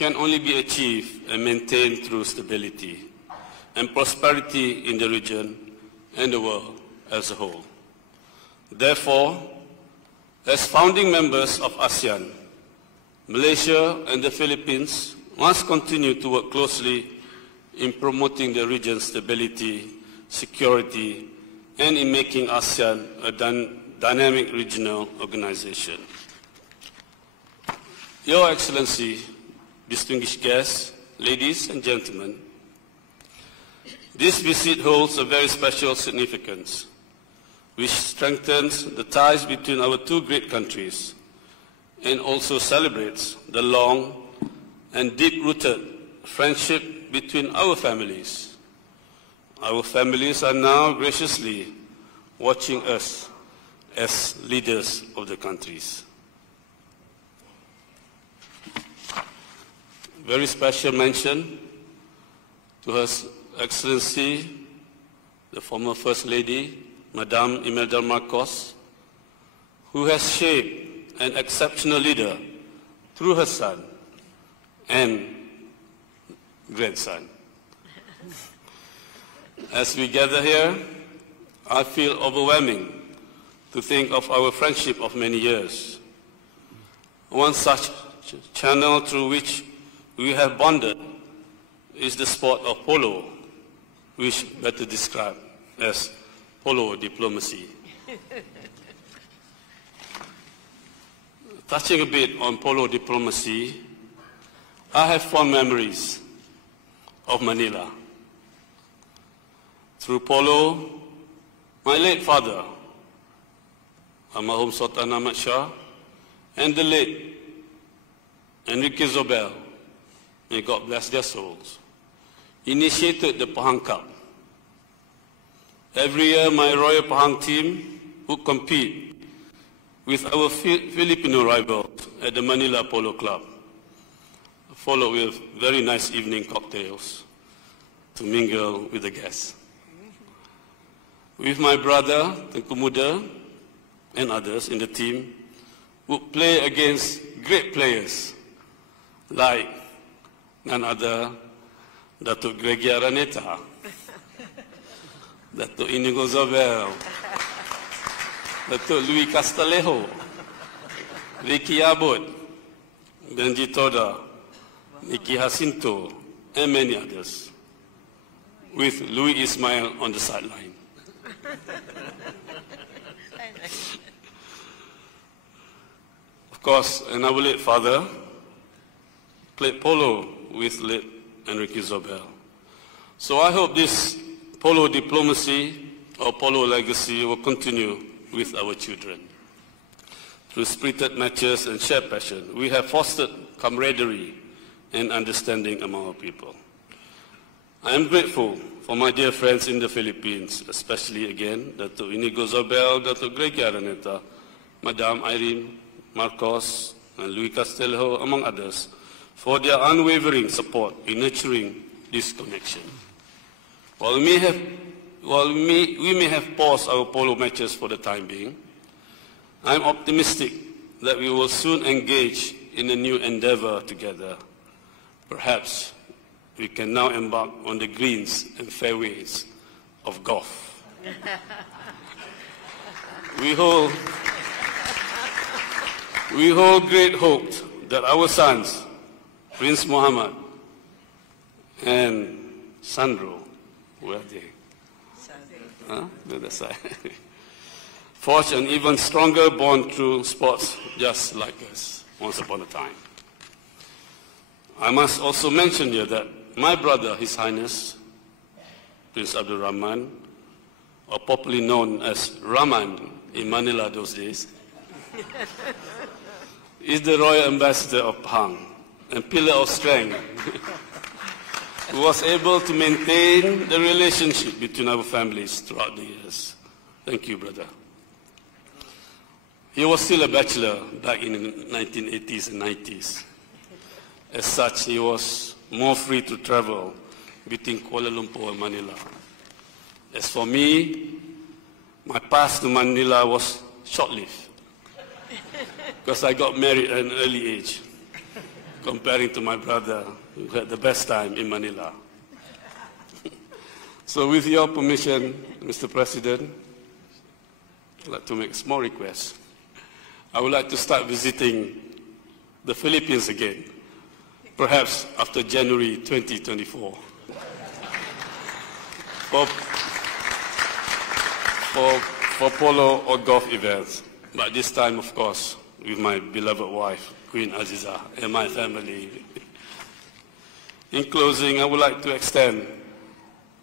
can only be achieved and maintained through stability and prosperity in the region and the world as a whole. Therefore, as founding members of ASEAN, Malaysia and the Philippines must continue to work closely in promoting the region's stability, security, and in making ASEAN a dynamic regional organization. Your Excellency, distinguished guests, ladies and gentlemen, this visit holds a very special significance, which strengthens the ties between our two great countries and also celebrates the long and deep-rooted friendship between our families. Our families are now graciously watching us as leaders of the countries. Very special mention to Her Excellency, the former First Lady, Madame Imelda Marcos, who has shaped an exceptional leader through her son and grandson. As we gather here, I feel overwhelming to think of our friendship of many years. One such channel through which we have bonded is the sport of polo, which better described as polo diplomacy. Touching a bit on polo diplomacy, I have fond memories of Manila. Through polo, my late father, Almarhum Sultan Ahmad Shah, and the late Enrique Zobel, may God bless their souls, initiated the Pahang Cup. Every year, my Royal Pahang team would compete with our Filipino rivals at the Manila Polo Club, followed with very nice evening cocktails to mingle with the guests. With my brother, Tengku Muda, and others in the team, would play against great players like none other Datuk Gregi Araneta, Datuk Inigo Zobel, Datuk Louis Castalejo, Ricky Abud, Benji Toda, Niki Jacinto, and many others, with Louis Ismail on the sideline. Of course, and our late father played polo with late Enrique Zobel. So I hope this polo diplomacy or polo legacy will continue with our children. Through spirited matches and shared passion, we have fostered camaraderie and understanding among our people. I am grateful for my dear friends in the Philippines, especially again, Dato' Inigo Zobel, Dato' Gregi Araneta, Madame Irene Marcos, and Louis Castelejo, among others, for their unwavering support in nurturing this connection. While we may have paused our polo matches for the time being, I am optimistic that we will soon engage in a new endeavor together. Perhaps we can now embark on the greens and fairways of golf. We hold great hope that our sons, Prince Muhammad and Sandro, where are they? Huh? The other side. Forge an even stronger bond through sports just like us once upon a time. I must also mention here that my brother, His Highness, Prince Abdul Rahman, or popularly known as Rahman in Manila those days, is the Royal Ambassador of Pahang and pillar of strength, who was able to maintain the relationship between our families throughout the years. Thank you, brother. He was still a bachelor back in the 1980s and 90s. As such, he was more free to travel between Kuala Lumpur and Manila. As for me, my path to Manila was short-lived because I got married at an early age. comparing to my brother, who had the best time in Manila. So with your permission, Mr. President, I'd like to make a small request. I would like to start visiting the Philippines again, perhaps after January 2024. For polo or golf events, but this time, of course, with my beloved wife, Queen Aziza, and my family. In closing, I would like to extend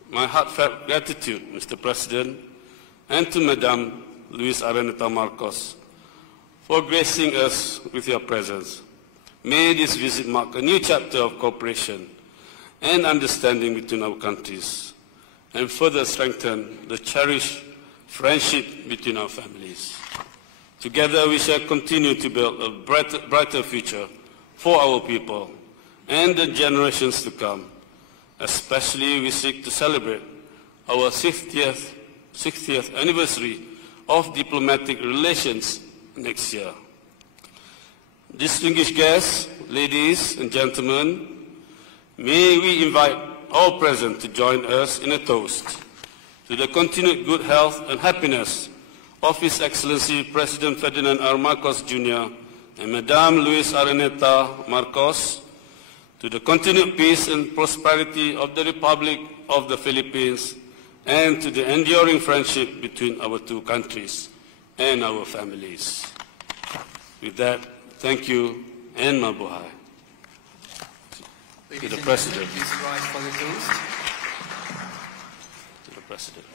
my heartfelt gratitude, Mr. President, and to Madame Luis Araneta Marcos for gracing us with your presence. May this visit mark a new chapter of cooperation and understanding between our countries and further strengthen the cherished friendship between our families. Together we shall continue to build a brighter future for our people and the generations to come. Especially we seek to celebrate our 60th anniversary of diplomatic relations next year. Distinguished guests, ladies and gentlemen, may we invite all present to join us in a toast to the continued good health and happiness of His Excellency President Ferdinand R. Marcos, Jr. and Madame Luis Araneta Marcos, to the continued peace and prosperity of the Republic of the Philippines, and to the enduring friendship between our two countries and our families. With that, thank you and mabuhay. To the President. Please rise for the toast. To the President.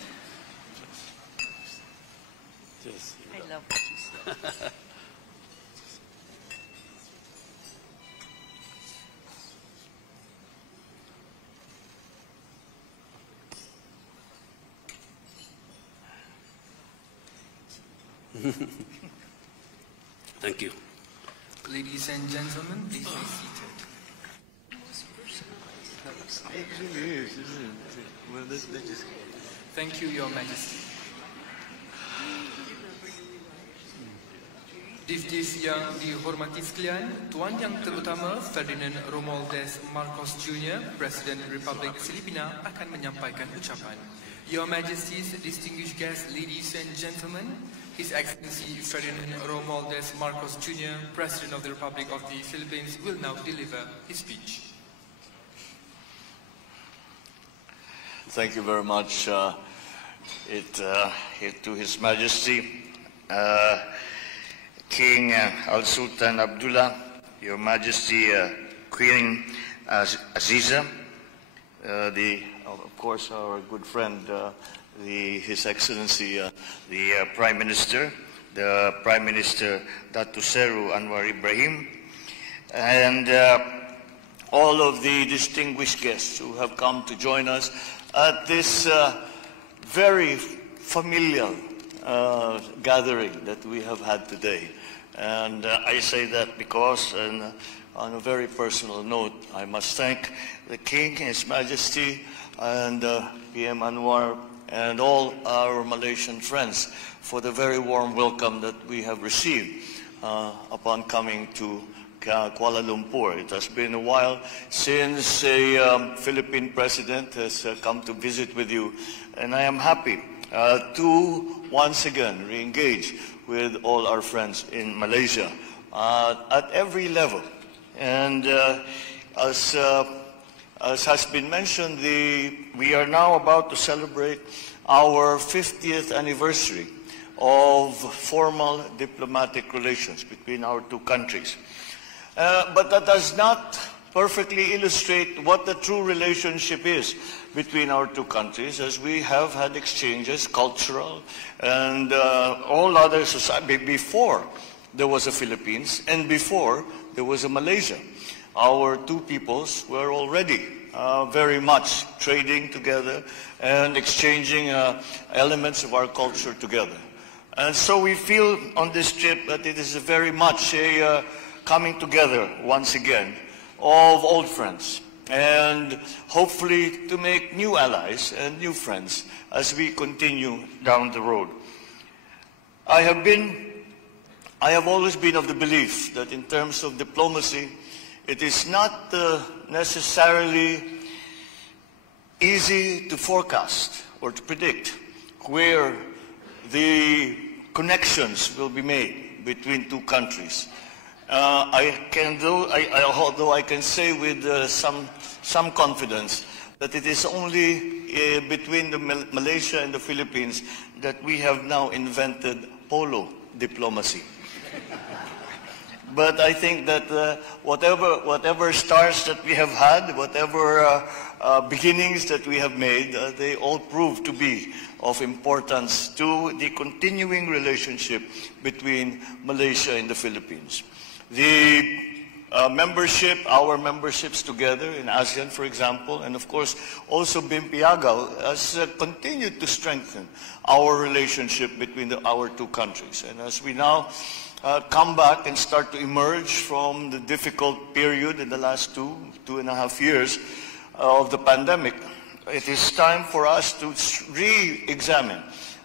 Yes. I love what you said. Thank you. Ladies and gentlemen, please be seated. Thank you, Your Majesty. Divdis yang dihormati sekalian, Tuan yang terutama Ferdinand Romualdez Marcos Jr., Presiden Republik Filipina akan menyampaikan ucapan. Your Majesties, distinguished guests, ladies and gentlemen, His Excellency Ferdinand Romualdez Marcos Jr., President of the Republic of the Philippines, will now deliver his speech. Thank you very much, to His Majesty, King Al-Sultan Abdullah, Your Majesty, Queen Aziza, of course, our good friend, His Excellency, the Prime Minister, Datu Seru Anwar Ibrahim, and all of the distinguished guests who have come to join us at this very familial gathering that we have had today. And I say that because, on a very personal note, I must thank the King, His Majesty, and PM Anwar, and all our Malaysian friends for the very warm welcome that we have received upon coming to Kuala Lumpur. It has been a while since a Philippine president has come to visit with you, and I am happy to once again re-engage with all our friends in Malaysia at every level. And as has been mentioned, we are now about to celebrate our 50th anniversary of formal diplomatic relations between our two countries. But that does not perfectly illustrate what the true relationship is between our two countries, as we have had exchanges, cultural and all other society, before there was a Philippines and before there was a Malaysia. Our two peoples were already very much trading together and exchanging elements of our culture together. And so we feel on this trip that it is very much a coming together once again of old friends, and hopefully to make new allies and new friends as we continue down the road. I have always been of the belief that in terms of diplomacy, it is not necessarily easy to forecast or to predict where the connections will be made between two countries. Although I can say with some confidence that it is only between Malaysia and the Philippines that we have now invented polo diplomacy. But I think that whatever stars that we have had, whatever beginnings that we have made, they all prove to be of importance to the continuing relationship between Malaysia and the Philippines. Our memberships together in ASEAN, for example, and of course also BIMPIAGAO has continued to strengthen our relationship between our two countries. And as we now come back and start to emerge from the difficult period in the last two and a half years of the pandemic, it is time for us to re-examine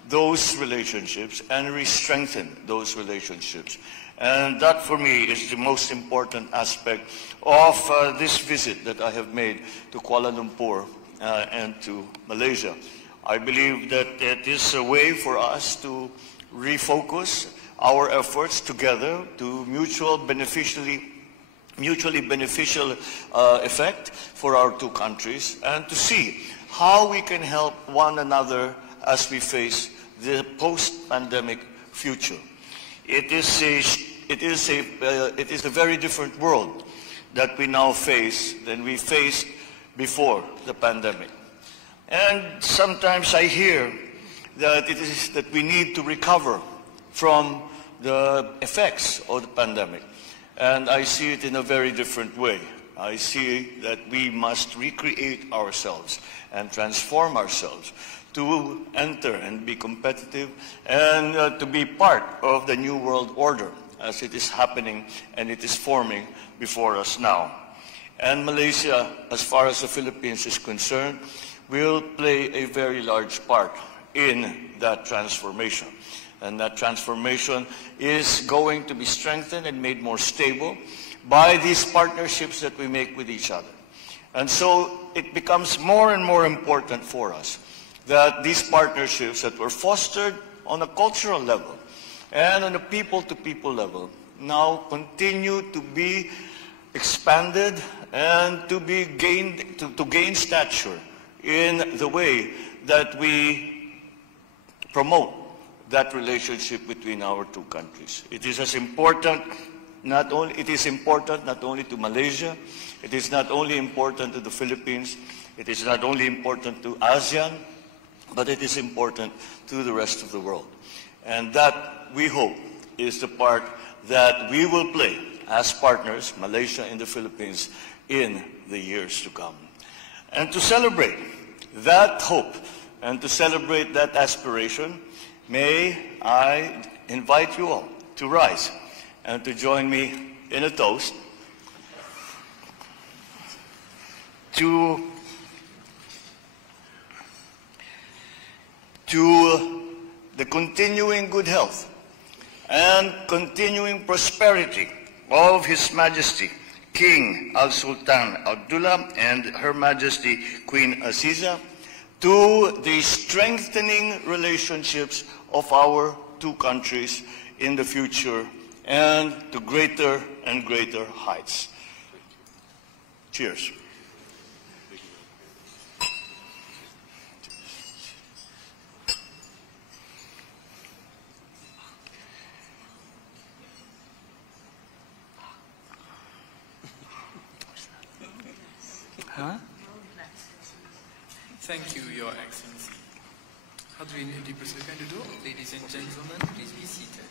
those relationships and re-strengthen those relationships. And that, for me, is the most important aspect of this visit that I have made to Kuala Lumpur and to Malaysia. I believe that it is a way for us to refocus our efforts together to mutually beneficial effect for our two countries, and to see how we can help one another as we face the post-pandemic future. It is a very different world that we now face than we faced before the pandemic. And sometimes I hear that it is that we need to recover from the effects of the pandemic. And I see it in a very different way. I see that we must recreate ourselves and transform ourselves to enter and be competitive and to be part of the new world order as it is happening and it is forming before us now. And Malaysia, as far as the Philippines is concerned, will play a very large part in that transformation. And that transformation is going to be strengthened and made more stable by these partnerships that we make with each other. And so it becomes more and more important for us that these partnerships that were fostered on a cultural level and on a people-to-people level now continue to be expanded and to gain stature in the way that we promote that relationship between our two countries. It is important not only to Malaysia, it is not only important to the Philippines, it is not only important to ASEAN, but it is important to the rest of the world. And that, we hope, is the part that we will play as partners, Malaysia and the Philippines, in the years to come. And to celebrate that hope and to celebrate that aspiration, may I invite you all to rise and to join me in a toast to the continuing good health and continuing prosperity of His Majesty King Al-Sultan Abdullah and Her Majesty Queen Aziza, to the strengthening relationships of our two countries in the future and to greater and greater heights. Cheers. Thank you, Your Excellency. Hadirin dipersilakan duduk. Ladies and gentlemen, please be seated.